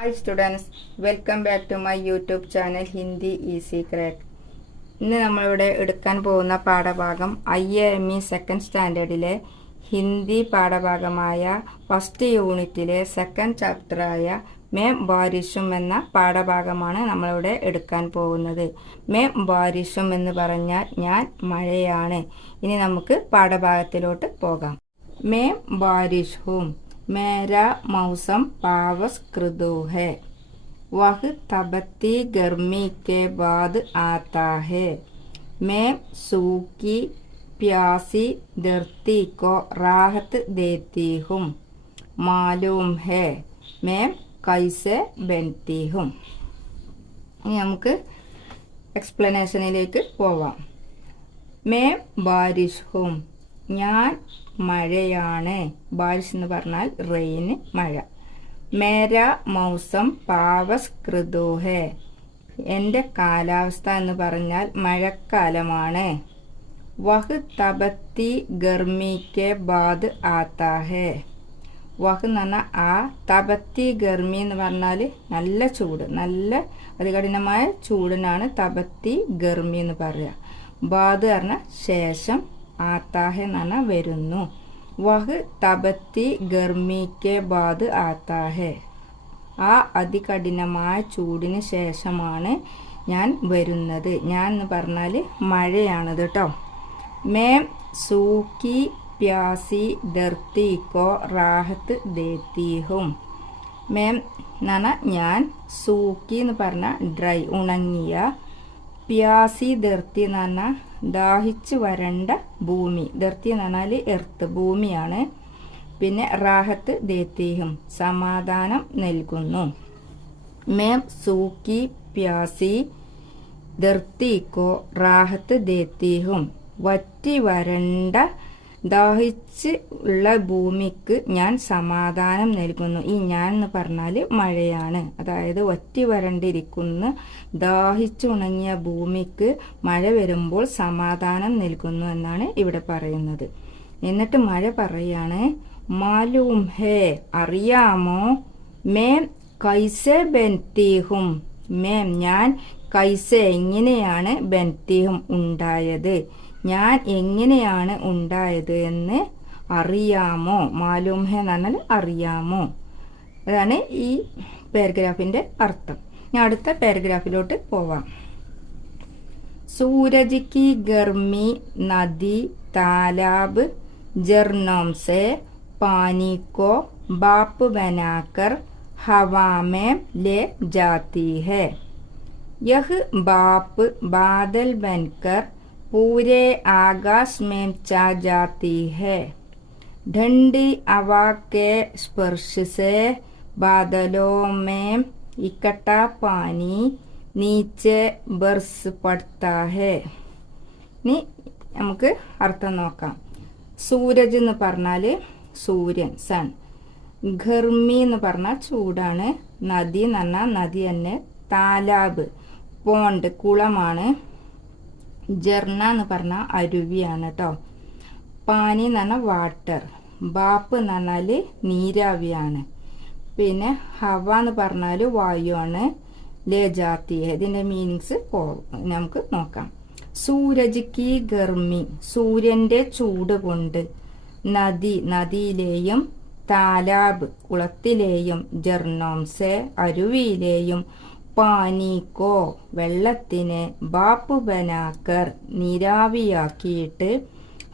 Hi students, welcome back to my YouTube channel Hindi Easy Crack. ഇന്ന് നമ്മളിവിടെ എടുക്കാൻ പോകുന്ന പാഠഭാഗം IAME സെക്കൻഡ് സ്റ്റാൻഡേർഡിലെ ഹിന്ദി പാഠഭാഗമായ ഫസ്റ്റ് യൂണിറ്റിലെ സെക്കൻഡ് ചാപ്റ്ററായ മേ ബാരിഷും എന്ന പാഠഭാഗമാണ് നമ്മളിവിടെ എടുക്കാൻ പോകുന്നത്. മേ ബാരിഷും എന്ന് പറഞ്ഞാൽ ഞാൻ മഴയാണ്. ഇനി നമുക്ക് പാഠഭാഗത്തിലോട്ട് പോകാം. മേ ബാരിഷ് ഹൂം, मेरा मौसम पावस कृदु है, वह तपती गर्मी के बाद आता है. मैं सूखी प्यासी धरती को राहत देती हूँ. मालूम है मैं कैसे बनती हूँ. ഇനി നമുക്ക് എക്സ്പ്ലനേഷനിലേക്ക് പോവാം. മേ ബാരിഷ് ഹൂം, ഞാൻ മഴയാണ്. ബാരിഷ് എന്ന് പറഞ്ഞാൽ റെയിന്, മഴ. മേരാ മൗസം പാവസ് കൃതു ഹേ, എൻ്റെ കാലാവസ്ഥ എന്ന് പറഞ്ഞാൽ മഴക്കാലമാണ്. വഹ് തപത്തി ഗർമിക്ക് ബാദ് ആത്താ ഹേ, വഹ് എന്ന് പറഞ്ഞാൽ ആ, തപത്തി ഗർമി എന്ന് പറഞ്ഞാൽ നല്ല ചൂട്, നല്ല അതികഠിനമായ ചൂടിനാണ് തപത്തി ഗർമി എന്ന് പറയുക. ബാദ് പറഞ്ഞാൽ ശേഷം, ആത്താഹെ എന്ന് പറഞ്ഞാൽ വരുന്നു. വഹ് തപത്തി ഗർമിക്ക് ബാദ് ആത്താഹെ, ആ അതികഠിനമായ ചൂടിന് ശേഷമാണ് ഞാൻ വരുന്നത്. ഞാൻ എന്ന് പറഞ്ഞാൽ മഴയാണത് കേട്ടോ. മേം സൂക്കി പ്യാസി ധർത്തി കോ റാഹത്ത് ദേത്തി ഹും. മേം എന്ന് പറഞ്ഞാൽ ഞാൻ, സൂക്കി എന്ന് പറഞ്ഞാൽ ഡ്രൈ, ഉണങ്ങിയ, പ്യാസി ധർത്തി എന്ന് പറഞ്ഞാൽ ദാഹിച്ചു വരണ്ട ഭൂമി. ധർത്തി എന്ന് പറഞ്ഞാൽ എർത്ത്, ഭൂമിയാണ്. പിന്നെ റാഹത്ത് ദേത്തിഹും, സമാധാനം നൽകുന്നു. മേം സൂക്കി പ്യാസി ധർത്തിക്കോ റാഹത്ത് ദേത്തിഹും, വറ്റി വരണ്ട ദാഹിച്ച് ഉള്ള ഭൂമിക്ക് ഞാൻ സമാധാനം നൽകുന്നു. ഈ ഞാൻ എന്ന് പറഞ്ഞാൽ മഴയാണ്. അതായത് വറ്റി വരണ്ടിരിക്കുന്ന ദാഹിച്ചുണങ്ങിയ ഭൂമിക്ക് മഴ വരുമ്പോൾ സമാധാനം നൽകുന്നു എന്നാണ് ഇവിടെ പറയുന്നത്. എന്നിട്ട് മഴ പറയാണ്, മാലൂം ഹേ, അറിയാമോ, മേം കൈസെ ബൻതിഹും, മേം ഞാൻ, കൈസെ എങ്ങനെയാണ്, ബൻതിഹും ഉണ്ടായത്, ഞാൻ എങ്ങനെയാണ് ഉണ്ടായത് എന്ന് അറിയാമോ. മാലൂം ഹേ എന്ന് പറഞ്ഞാൽ അറിയാമോ. അതാണ് ഈ പാരഗ്രാഫിന്റെ അർത്ഥം. ഞാൻ അടുത്ത പാരഗ്രാഫിലോട്ട് പോവാം. സൂരജ് കി ഗർമി നദി താലാബ് ജർനോം സെ പാനി കോ ബാപ്പ് ബനാക്കർ ഹവാ में ले जाती है. यह बाप बादल बनकर पूरे आकाश में चा जाती है. ठंडी हवा के स्पर्श से बादलों में इकट्ठा पानी नीचे बरस पड़ता है. ഇനി നമുക്ക് അർത്ഥം നോക്കാം. സൂരജ് എന്ന് പറഞ്ഞാൽ സൂര്യൻ, സൺ. ഗർമി എന്ന് പറഞ്ഞാൽ ചൂടാണ്. നദി എന്ന് പറഞ്ഞാൽ നദി തന്നെ. താലാബ് പോണ്ട്, കുളമാണ്. ജർണ എന്ന് പറഞ്ഞാൽ അരുവിയാണ് കേട്ടോ. പാനി എന്ന് പറഞ്ഞാൽ വാട്ടർ. ബാപ്പ് എന്ന് പറഞ്ഞാൽ നീരാവിയാണ്. പിന്നെ ഹവ എന്ന് പറഞ്ഞാൽ വായുവാണ്. ലേ ജാത്തി, ഇതിൻ്റെ മീനിങ്സ് നമുക്ക് നോക്കാം. സൂരജ് കി ഗർമി, സൂര്യൻ്റെ ചൂട് കൊണ്ട്. നദി, നദിയിലെയും. താലാബ്, കുളത്തിലെയും. ജർണോംസെ, അരുവിയിലെയും. പാനിക്കോ, വെള്ളത്തിനെ. ബാപ്പ് ബനാക്കർ, നീരാവിയാക്കിയിട്ട്.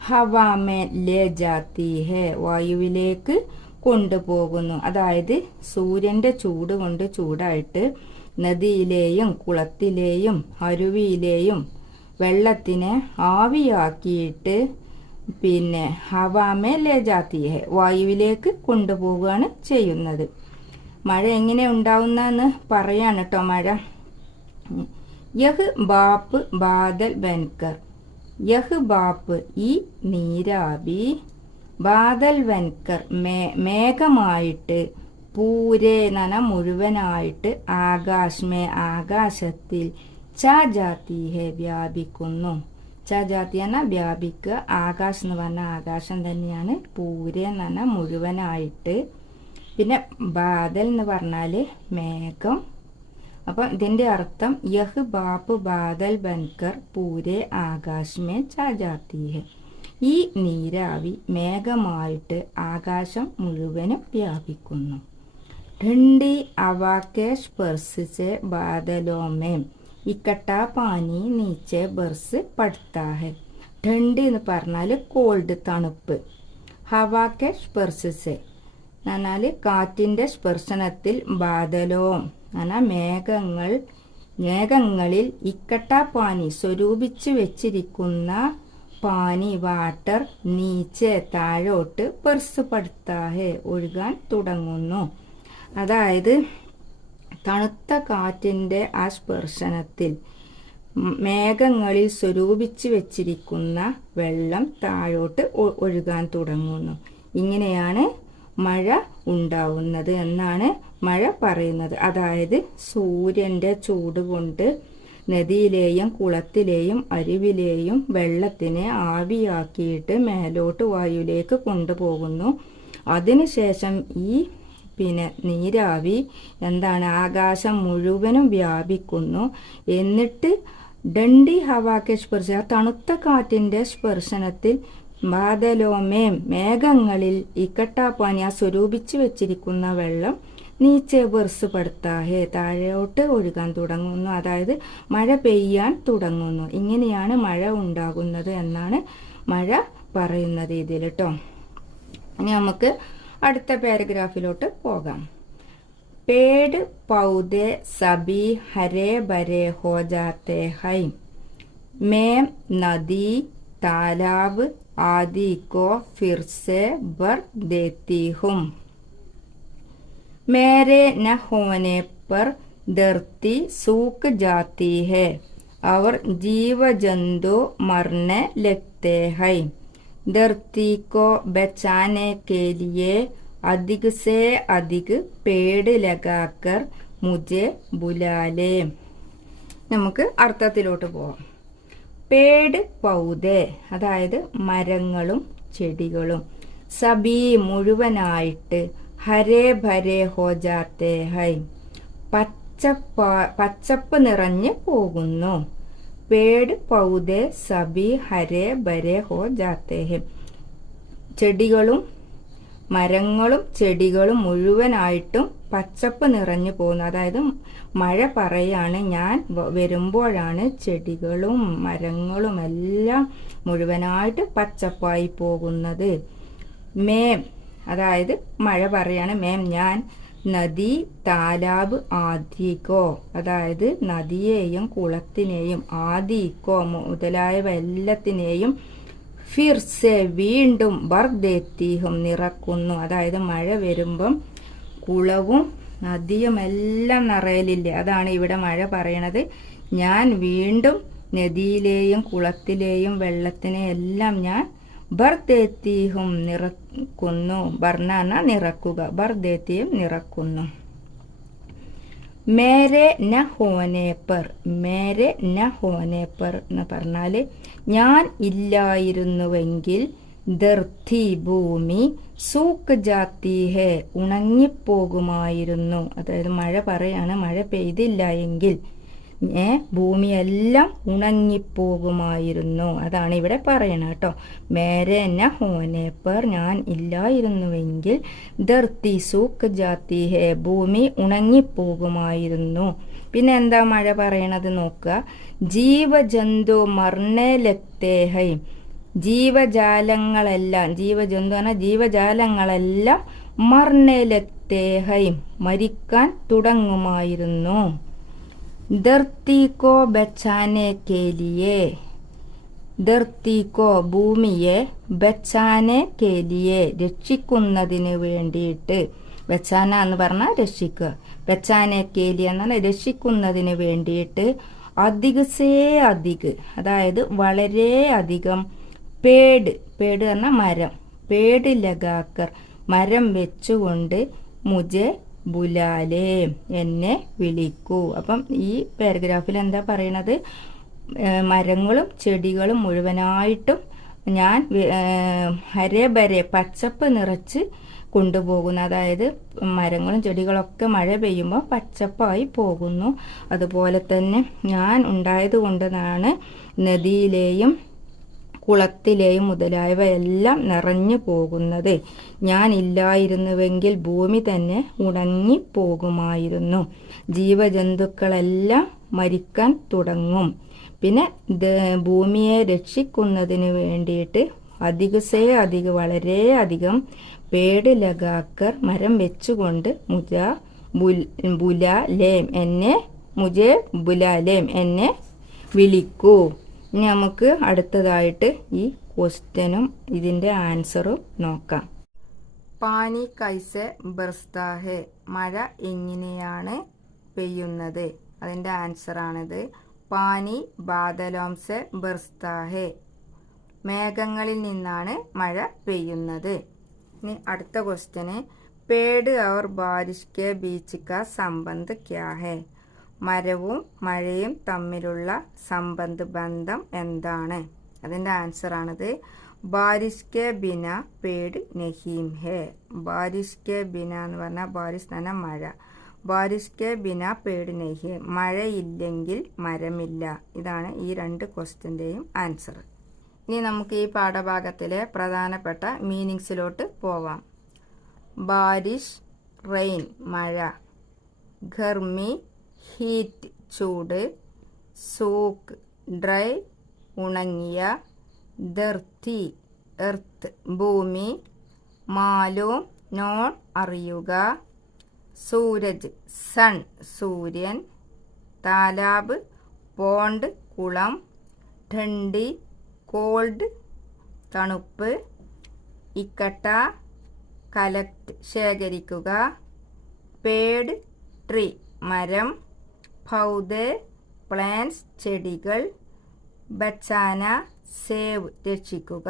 ഹവാമേ ലേ ജാത്തി ഹേ, വായുവിലേക്ക് കൊണ്ടുപോകുന്നു. അതായത് സൂര്യൻ്റെ ചൂട് കൊണ്ട് ചൂടായിട്ട് നദിയിലെയും കുളത്തിലെയും അരുവിയിലെയും വെള്ളത്തിനെ ആവിയാക്കിയിട്ട് പിന്നെ ഹവാമേ ലേ ജാത്തി ഹേ, വായുവിലേക്ക് കൊണ്ടുപോവുകയാണ് ചെയ്യുന്നത്. മഴ എങ്ങനെ ഉണ്ടാവുന്നെന്ന് പറയാണ് കേട്ടോ. മഴ യഹ് ബാപ്പ് ബാദൽ ബൻകർ, യഹ് ബാപ്പ് ഈ നീരാവി, ബാദൽ ബൻകർ മേഘമായിട്ട്, പൂരെ നന മുഴുവനായിട്ട്, ആകാശമേ ആകാശത്തിൽ, ചാ ജാത്തി ഹേ വ്യാപിക്കുന്നു. ചാ ജാത്തി എന്നാൽ വ്യാപിക്കുക. ആകാശം എന്ന് പറഞ്ഞാൽ ആകാശം തന്നെയാണ്. പൂരെ എന്ന് പറഞ്ഞാൽ മുഴുവനായിട്ട്, പിന്നെ ബാദൽ എന്ന് പറഞ്ഞാൽ മേഘം. അപ്പം ഇതിൻ്റെ അർത്ഥം യഹ് ബാപ്പ് ബാദൽ ബൻകർ പൂരെ ആകാശ് മേ ഛാ ജാത്തി ഹെ. ഈ നീരാവി മേഘമായിട്ട് ആകാശം മുഴുവനും വ്യാപിക്കുന്നു. ठंडी हवा के स्पर्श से बादलों में इकट्ठा पानी नीचे बरस पड़ता है. ठंडी എന്ന് പറഞ്ഞാൽ കോൾഡ് തണുപ്പ്. ഹവാക്കെ സ്പർശിച്ച് എന്നാൽ കാറ്റിൻ്റെ സ്പർശനത്തിൽ ബാദലോ എന്നാൽ മേഘങ്ങളിൽ ഇക്കട്ട പാനി സ്വരൂപിച്ച് വെച്ചിരിക്കുന്ന പാനി വാട്ടർ നീച്ചെ താഴോട്ട് ബർസ്പെടുത്താഹെ ഒഴുകാൻ തുടങ്ങുന്നു. അതായത് തണുത്ത കാറ്റിൻ്റെ ആ സ്പർശനത്തിൽ മേഘങ്ങളിൽ സ്വരൂപിച്ച് വെച്ചിരിക്കുന്ന വെള്ളം താഴോട്ട് ഒഴുകാൻ തുടങ്ങുന്നു. ഇങ്ങനെയാണ് മഴ ഉണ്ടാവുന്നത് എന്നാണ് മഴ പറയുന്നത്. അതായത് സൂര്യൻ്റെ ചൂട് കൊണ്ട് നദിയിലെയും കുളത്തിലെയും അരുവിലെയും വെള്ളത്തിനെ ആവിയാക്കിയിട്ട് മേലോട്ട് വായുവിലേക്ക് കൊണ്ടുപോകുന്നു. അതിനുശേഷം ഈ നീരാവി ആകാശം മുഴുവനും വ്യാപിക്കുന്നു. എന്നിട്ട് ഡണ്ടി ഹവാക്കെ സ്പർശ തണുത്ത കാറ്റിൻ്റെ സ്പർശനത്തിൽ ബാദലോമേം മേഘങ്ങളിൽ ഇക്കട്ടാപ്പാനി സ്വരൂപിച്ച് വെച്ചിരിക്കുന്ന വെള്ളം നീച്ചെ ബർസ്പെടുത്താഹെ താഴോട്ട് ഒഴുകാൻ തുടങ്ങുന്നു. അതായത് മഴ പെയ്യാൻ തുടങ്ങുന്നു. ഇങ്ങനെയാണ് മഴ ഉണ്ടാകുന്നത് എന്നാണ് മഴ പറയുന്നത് ഇതിൽ കേട്ടോ. ഇനി നമുക്ക് അടുത്ത പാരഗ്രാഫിലോട്ട് പോകാം. पेड़ पौधे सभी हरे भरे हो जाते हैं. मैं नदी तालाब आदि को फिर से भर देती हूँ. मेरे न होने पर धरती सूख जाती है और जीव जंतु मरने लगते हैं. धरती को बचाने के लिए अधिक से अधिक पेड़ लगाकर मुझे बुला ले. നമുക്ക് അർത്ഥത്തിലോട്ട് പോവാം. പേട് പൗതെ അതായത് മരങ്ങളും ചെടികളും സബി മുഴുവനായിട്ട് ഹരേ ഭരേ ഹോ ജാത്തേ ഹൈ പച്ചപ്പ് നിറഞ്ഞു പോകുന്നു. പേട് പൗതെ സബി ഹരേ ഭരേ ഹോ ജാത്തേ ഹൈ ചെടികളും മരങ്ങളും ചെടികളും മുഴുവനായിട്ടും പച്ചപ്പ് നിറഞ്ഞു പോകുന്നു. അതായത് മഴ പറയാണ് ഞാൻ വരുമ്പോഴാണ് ചെടികളും മരങ്ങളും എല്ലാം മുഴുവനായിട്ട് പച്ചപ്പായി പോകുന്നത്. മേം അതായത് മഴ പറയാണ് മേം ഞാൻ നദി താലാബ് ആദിക്കോ അതായത് നദിയെയും കുളത്തിനെയും ആദിക്കോ മുതലായവ എല്ലാത്തിനെയും ഫിർസെ വീണ്ടും ബർദേത്തിഹും നിറക്കുന്നു. അതായത് മഴ വരുമ്പം കുളവും നദിയും എല്ലാം നിറയലില്ലേ, അതാണ് ഇവിടെ മഴ പറയണത്. ഞാൻ വീണ്ടും നദിയിലെയും കുളത്തിലെയും വെള്ളത്തിനെ എല്ലാം ഞാൻ ബർദേത്തിഹും നിറക്കുന്നു. ബർണ എന്ന നിറക്കുക, ബർദേത്തിയും നിറക്കുന്നു. മേരെ ന ഹോനെ പർ മേരെ ന ഹോനെ പർ എന്ന് പറഞ്ഞാൽ ഞാൻ ഇല്ലായിരുന്നുവെങ്കിൽ ധർത്തി ഭൂമി സൂക്ക് ജാത്തി ഹേ ഉണങ്ങിപ്പോകുമായിരുന്നു. അതായത് മഴ പറയാണ് മഴ പെയ്തില്ല എങ്കിൽ ഭൂമിയെല്ലാം ഉണങ്ങിപ്പോകുമായിരുന്നു. അതാണ് ഇവിടെ പറയണത് കേട്ടോ. മേരെ ന ഹോനെ പർ ഞാൻ ഇല്ലായിരുന്നുവെങ്കിൽ ധർത്തി സൂക്ക് ജാത്തി ഹേ ഭൂമി ഉണങ്ങിപ്പോകുമായിരുന്നു. പിന്നെ എന്താ മഴ പറയണത് നോക്കുക. ജീവജന്തു മർണേ ലഗ്തേ ഹൈ ജീവജാലങ്ങളെല്ലാം ജീവജന്തു പറഞ്ഞാൽ ജീവജാലങ്ങളെല്ലാം മർണേ ലഗ്തേ ഹൈ മരിക്കാൻ തുടങ്ങുമായിരുന്നു. ധർത്തിക്കോ ബച്ചാനെ കേലിയെ ധർത്തിക്കോ ഭൂമിയെ ബച്ചാനെ കേലിയെ രക്ഷിക്കുന്നതിന് വേണ്ടിയിട്ട് ബച്ചാന എന്ന് പറഞ്ഞാൽ രക്ഷിക്കുക, ബച്ചാനെ കേലിയ എന്ന് പറഞ്ഞാൽ രക്ഷിക്കുന്നതിന് വേണ്ടിയിട്ട് അധികസേ അധിക് അതായത് വളരെ അധികം പേട് പറഞ്ഞാൽ മരം പേട് ലഗാക്കർ മരം വെച്ചുകൊണ്ട് മുജെ ബുലാലേ എന്നെ വിളിക്കൂ. അപ്പം ഈ പാരഗ്രാഫിൽ എന്താ പറയണത്, മരങ്ങളും ചെടികളും മുഴുവനായിട്ടും ഞാൻ ഹരേ ഭരേ പച്ചപ്പ് നിറച്ച് കൊണ്ടുപോകുന്നു. അതായത് മരങ്ങളും ചെടികളൊക്കെ മഴ പെയ്യുമ്പോൾ പച്ചപ്പായി പോകുന്നു. അതുപോലെ തന്നെ ഞാൻ ഉണ്ടായത് കൊണ്ടാണ് നദിയിലെയും കുളത്തിലെയും മുതലായവയെല്ലാം നിറഞ്ഞു പോകുന്നത്. ഞാൻ ഇല്ലായിരുന്നുവെങ്കിൽ ഭൂമി തന്നെ ഉണങ്ങിപ്പോകുമായിരുന്നു. ജീവജന്തുക്കളെല്ലാം മരിക്കാൻ തുടങ്ങും. പിന്നെ ഭൂമിയെ രക്ഷിക്കുന്നതിന് വേണ്ടിയിട്ട് വളരെയധികം പേട് ലഗാക്കർ മരം വെച്ചുകൊണ്ട് മുജേ ബുലാലേം എന്നെ വിളിക്കൂ. ഇനി നമുക്ക് അടുത്തതായിട്ട് ഈ ക്വസ്റ്റ്യനും ഇതിൻ്റെ ആൻസറും നോക്കാം. പാനി കൈസെ ബർസ്താ ഹെ, മഴ എങ്ങനെയാണ് പെയ്യുന്നത്? അതിൻ്റെ ആൻസറാണിത്. പാനി ബാദലോം സെ ബർസ്താ ഹെ, മേഘങ്ങളിൽ നിന്നാണ് മഴ പെയ്യുന്നത്. ഇനി അടുത്ത ക്വസ്റ്റ്യന്, പേട് और बारिश के बीच का संबंध क्या है? മരവും മഴയും തമ്മിലുള്ള ബന്ധം എന്താണ്? അതിൻ്റെ ആൻസറാണിത്. ബാരിഷ് കെ ബിന പേട് നഹീം ഹേ. ബാരിഷ് കെ ബിന എന്ന് പറഞ്ഞാൽ ബാരിഷ് തന്നെ മഴ. ബാരിഷ് കെ ബിന പേട് നഹീം, മഴയില്ലെങ്കിൽ മരമില്ല. ഇതാണ് ഈ രണ്ട് ക്വസ്റ്റ്യൻ്റെയും ആൻസർ. ഇനി നമുക്ക് ഈ പാഠഭാഗത്തിലെ പ്രധാനപ്പെട്ട മീനിങ്സിലോട്ട് പോവാം. ബാരിഷ് റെയിൻ മഴ, ഗർമി ഹീറ്റ് ചൂട്, സൂക്ക് ഡ്രൈ ഉണങ്ങിയ, ധർത്തി എർത്ത് ഭൂമി, മാലൂം നോൺ അറിയുക, സൂരജ് സൺ സൂര്യൻ, താലാബ് പോണ്ട് കുളം, ഠണ്ഡി കോൾഡ് തണുപ്പ്, ഇക്കട്ട കലക്ട് ശേഖരിക്കുക, പേഡ് ട്രീ മരം, പൗധെ പ്ലാന്റ്സ് ചെടികൾ, ബച്ചാന സേവ് രക്ഷിക്കുക.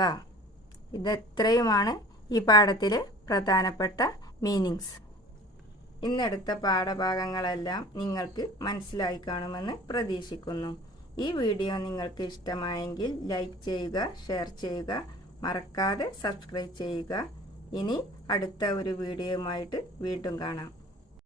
ഇത്രയുമാണ് ഈ പാഠത്തിലെ പ്രധാനപ്പെട്ട മീനിങ്സ്. ഇന്നെടുത്ത പാഠഭാഗങ്ങളെല്ലാം നിങ്ങൾക്ക് മനസ്സിലായി കാണുമെന്ന് പ്രതീക്ഷിക്കുന്നു. ഈ വീഡിയോ നിങ്ങൾക്ക് ഇഷ്ടമായെങ്കിൽ ലൈക്ക് ചെയ്യുക, ഷെയർ ചെയ്യുക, മറക്കാതെ സബ്സ്ക്രൈബ് ചെയ്യുക. ഇനി അടുത്ത ഒരു വീഡിയോയുമായിട്ട് വീണ്ടും കാണാം.